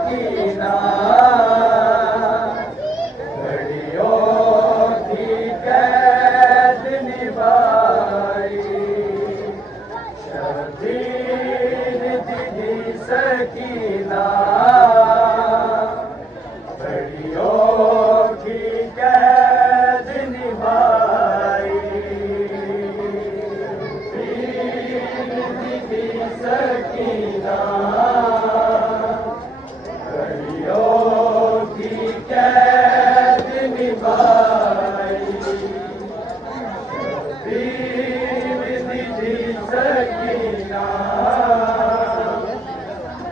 सकीना घड़ियों की कैद निभाई शबीर दीदी सकीना घड़ियों की कैद निभाई दीदी सकीना घड़ियों की कैद निभाई दीदी सकीना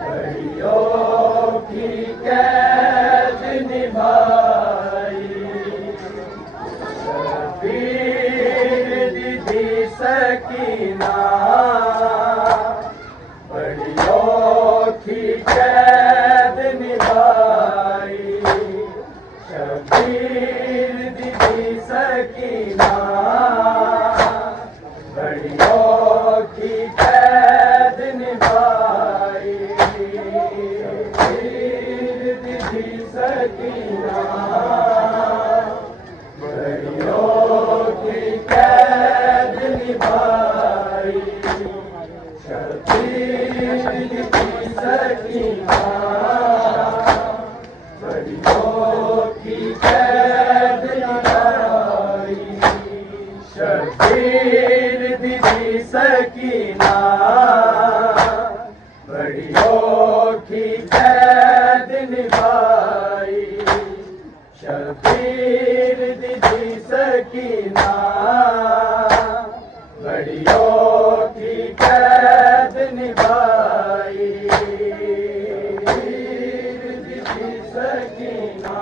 घड़ियों की कैद निभाई दीदी सकीना घड़ियों की कैद निभाई शबीर दीदी सकीना घड़ियों की कैद निभाई दीदी सकीना घड़ियों की कैद निभाई शबीर दीदी सकीना घड़ियों की कैद निभाई शबीर दीदी सकीना घड़ियों की कैद निभाई शबीर दीदी सकीना घड़ियों की कैद निभाई दीदी सकीना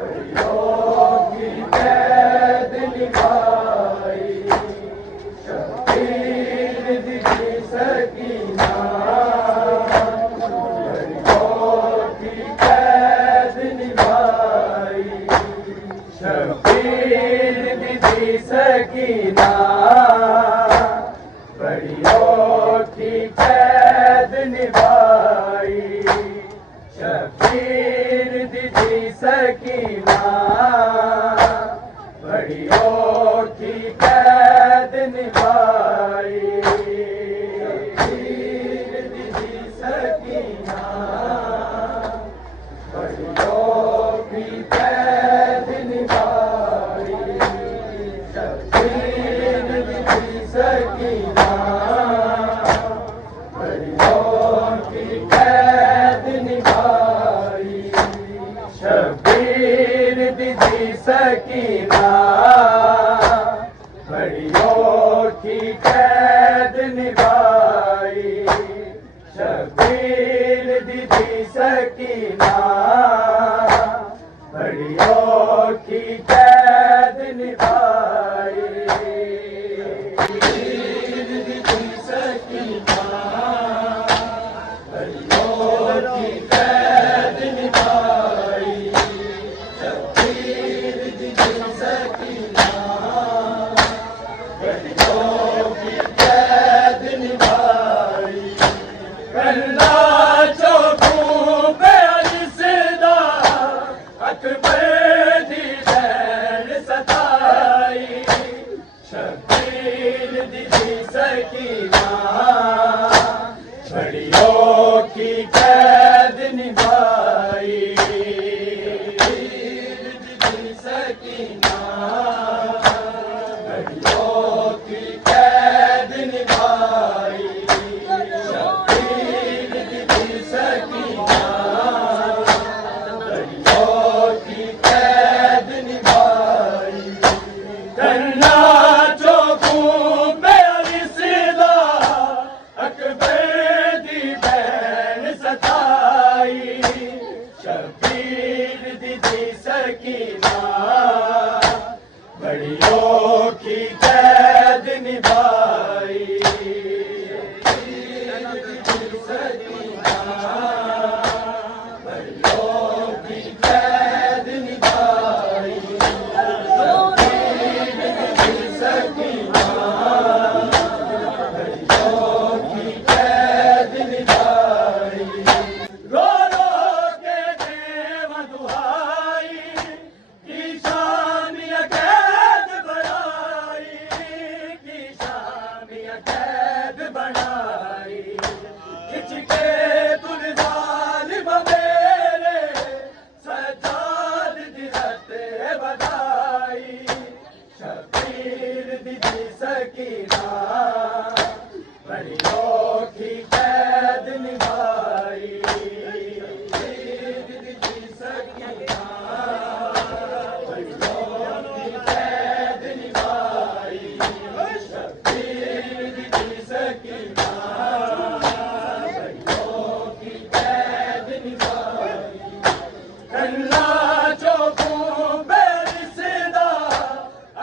घड़ियों की कैद निभाई शबीर दीदी सकीना घड़ियों की कैद निभाई शबीर दीदी सकीना घड़ियों की कैद निभाई शबीर दीदी सकीना घड़ियों की कैद निभाई दीदी सकीना घड़ियों की कैद निभाई शबीर दीदी सकीना घड़ियों की कैद निभाई शबीर दीदी सकीना घड़ियों की कैद निभाई शबीर दीदी सकीना घड़ियों की कैद निभाई दीदी सकीना घड़ियों की कैद निभाई शबीर दीदी सकीना घड़ियों की कैद निभाई करना चौखों पे अलिसदा अकबर दी बैन सताई शबीर दीदी सकीना घड़ियों की कैद निभाई दीदी सकीना घड़ियों की कैद निभाई शबीर दीदी सकीना घड़ियों की कैद निभाई करना चौखों पे अलिसदा अकबर दी बैन सताई शबीर दीदी सकीना घड़ियों की कैद निभाई दीदी सकीना घड़ियों की कैद निभाई शबीर दीदी सकीना घड़ियों की कैद निभाई कैद बनाई खिच के तुल जालिम मेरे सजाद दी रते बधाई शबीर दी सकीना बड़ी औखी कैद निभाई शबीर दी सकीना बड़ी औखी कैद निभाई शबीर दी सकीना बड़ी औखी कैद निभाई कन्ना चौकू बेरिसदा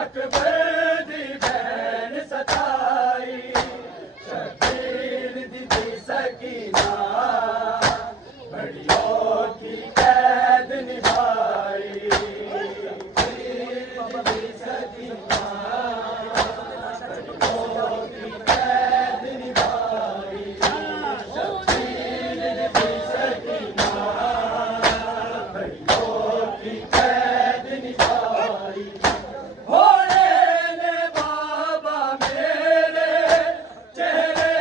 अकबर दी बहन सताई शबीर दी सकीना बड़ी औखी कैद निभाई शबीर दी सकीना बड़ी औखी कैद निभाई शबीर दी सकीना बड़ी औखी कैद निभाई भोले ने बाबा मेरे चेहरे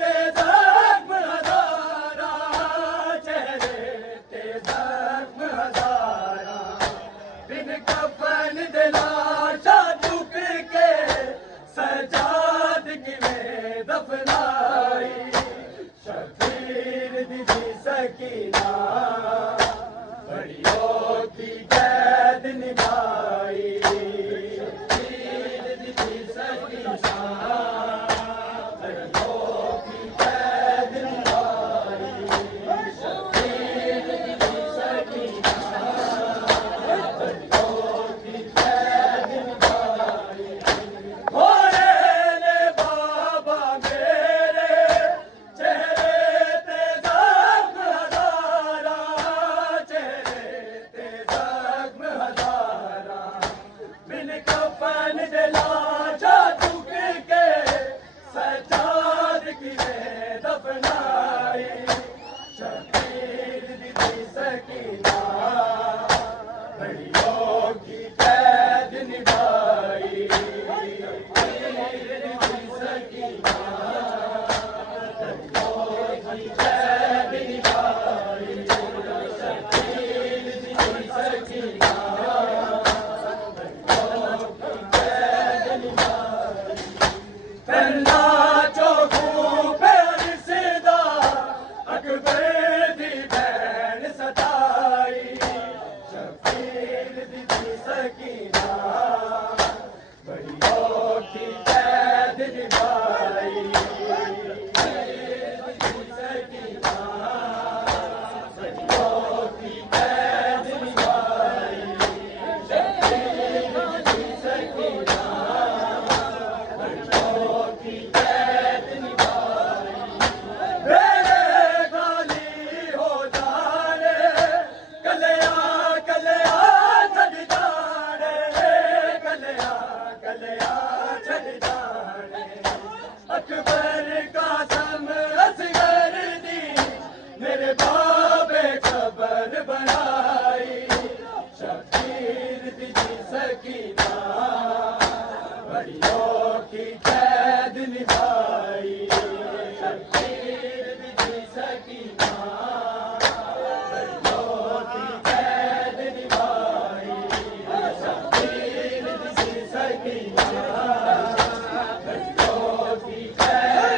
ते जख्म हजारा चेहरे ते जख्म हजारा बिन कफन दे लाशा चुक के सजाद किवें दफनाई शबीर दी सकीना बड़ी औखी कैद निभाई शबीर दी सकीना बड़ी औखी कैद निभाई शबीर दी सकीना बड़ी औखी कैद निभाई भोले ने बाबा मेरे चेहरे ते जख्म हजारा चेहरे ते जख्म हजारा बिन कफन दे लाशा चुक के सजाद किवें दफनाई शबीर दी सकीना बड़ी औखी कैद निभाई शबीर दी सकीना बड़ी औखी कैद निभाई शबीर दी सकीना बड़ी औखी कैद निभाई कन्ना चौकू बेरिसदा अकबर दी बहन सताई शबीर दी सकीना बड़ी औखी कैद निभाई शबीर दी सकीना बड़ी औखी कैद निभाई शबीर दी सकीना बड़ी औखी कैद निभाई मेरे गाली हो जाने कलया कलया छड़ जाने कलया कलया छड़ जाने अकबर कासम असगर दी मेरे बाबे खबर बनाई शबीर दी सकीना बड़ी औखी कैद निभाई शबीर दी सकीना बड़ी औखी कैद निभाई शबीर दी सकीना बड़ी औखी कैद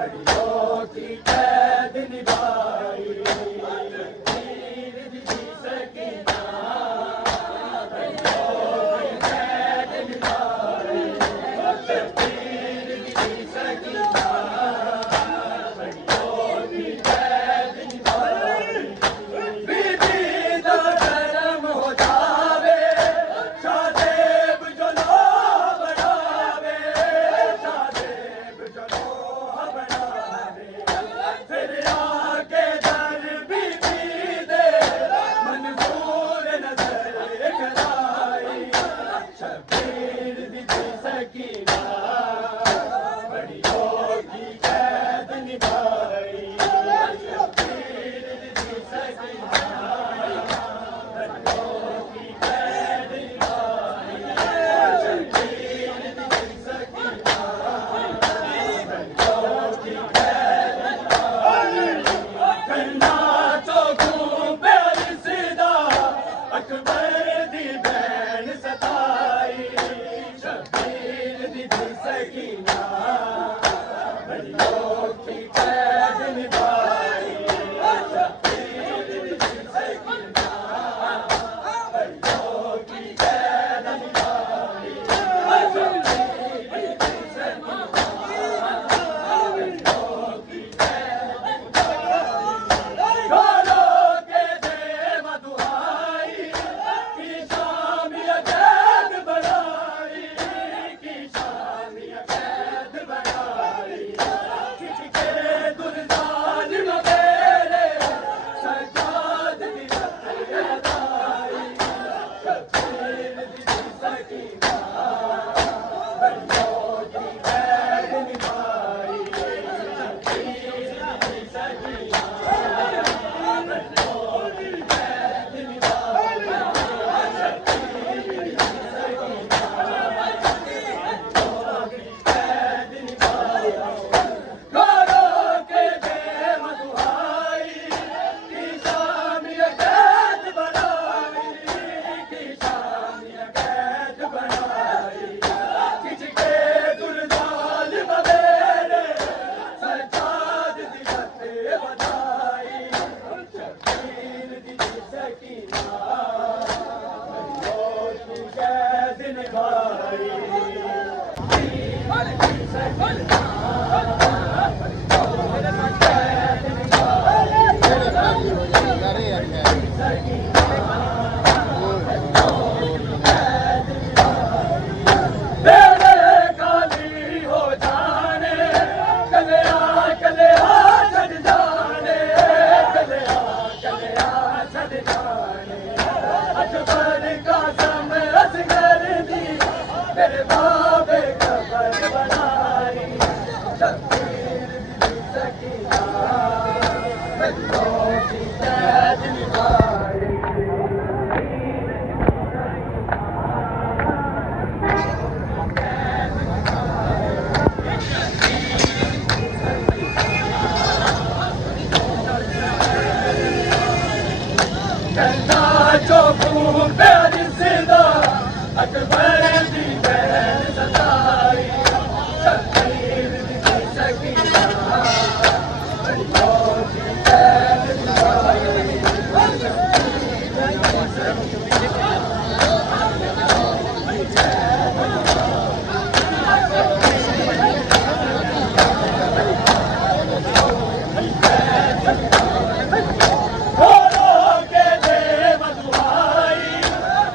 बड़ियों की कैद निभाई वीर दी सकीना बड़ियों की कैद निभाई वीर दी सकीना बड़ियों की कैद निभाई बीबी दा करम हो जावे शादेब जो लोहा बनावे शादेब जो लोहा बनावे फिर आके दर बीबी दे मंजूर नजर कराई शबीर दी सकीना बड़ियों की कैद निभाई शबीर दी सकीना बड़ियों की कैद निभाई शबीर दी सकीना बड़ियों की कैद करना चौकों पे सिदा अकबर दी बहन सताई शबीर दी सकीना बड़ियों की कैद निभाई शबीर दी सकीना बड़ियों की कैद निभाई शबीर दी सकीना बड़ियों की घरों के दे मधुआई की शामिया कैद बनाई की शामिया कैद बनाई किसके दुर्दान मेरे सजाद दी लगाई शबीर दी सकीना बड़ियों की कैद निभाई शबीर दी सकीना बड़ियों की कैद निभाई शबीर दी सकीना बड़ियों की कैद निभाई घरों के दे मधुआई की शामिया कैद बनाई की शामिया कैद बनाई किसके दुर्दान मेरे सजाद दी बधाई शबीर दी सकीना बड़ियों की कैद निभाई तेरे खाली हो जाने कलिया कलिया छड़ जाने कलिया कलिया छड़ जाने अकबर का समय असगर दी तेरे बाबे खबर बनाई शबीर दी सकीना बड़ियों की कैद निभाई करना चौकों पे सिदा अकबर दी बहन सताई शबीर दी सकीना बड़ियों की कैद निभाई घरों के दे मधुआई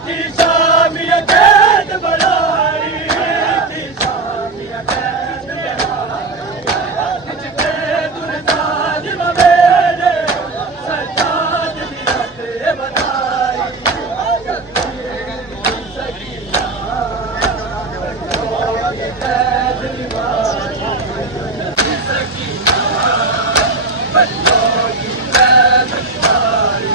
की शामिया कैद बनाई की शामिया कैद बनाई किसके दुर्दान मेरे सजाद दी बधाई शबीर दी सकीना बड़ियों की कैद निभाई सकीना बड़ियों की कैद निभाई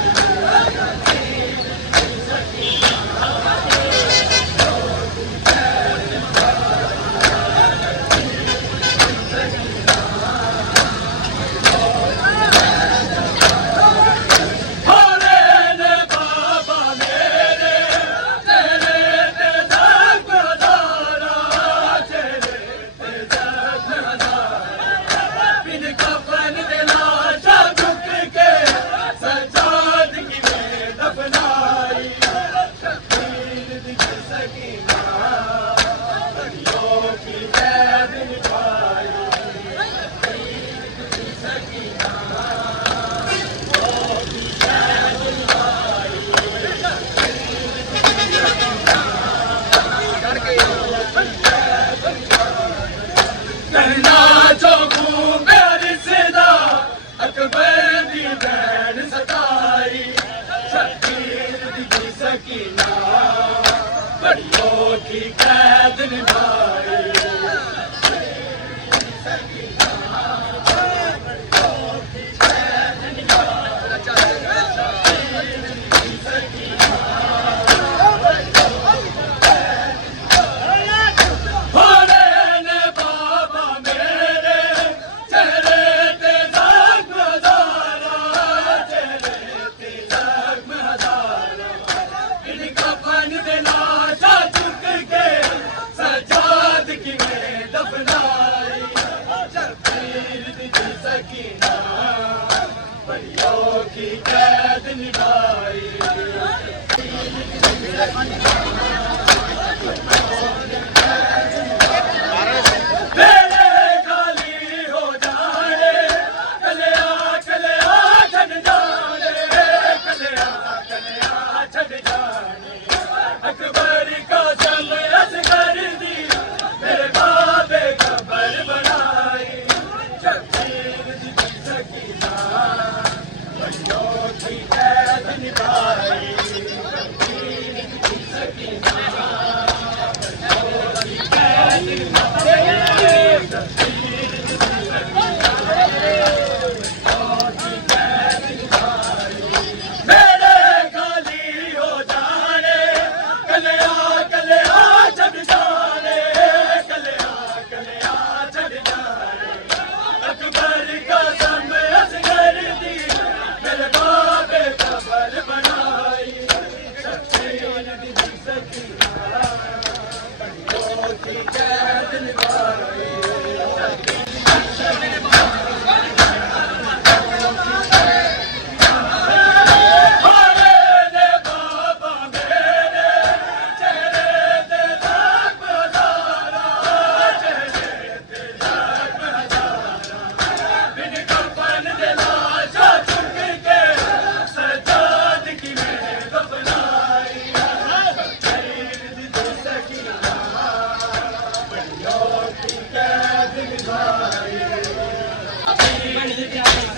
सकीना परियों की कैद निभाई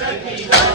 सकीना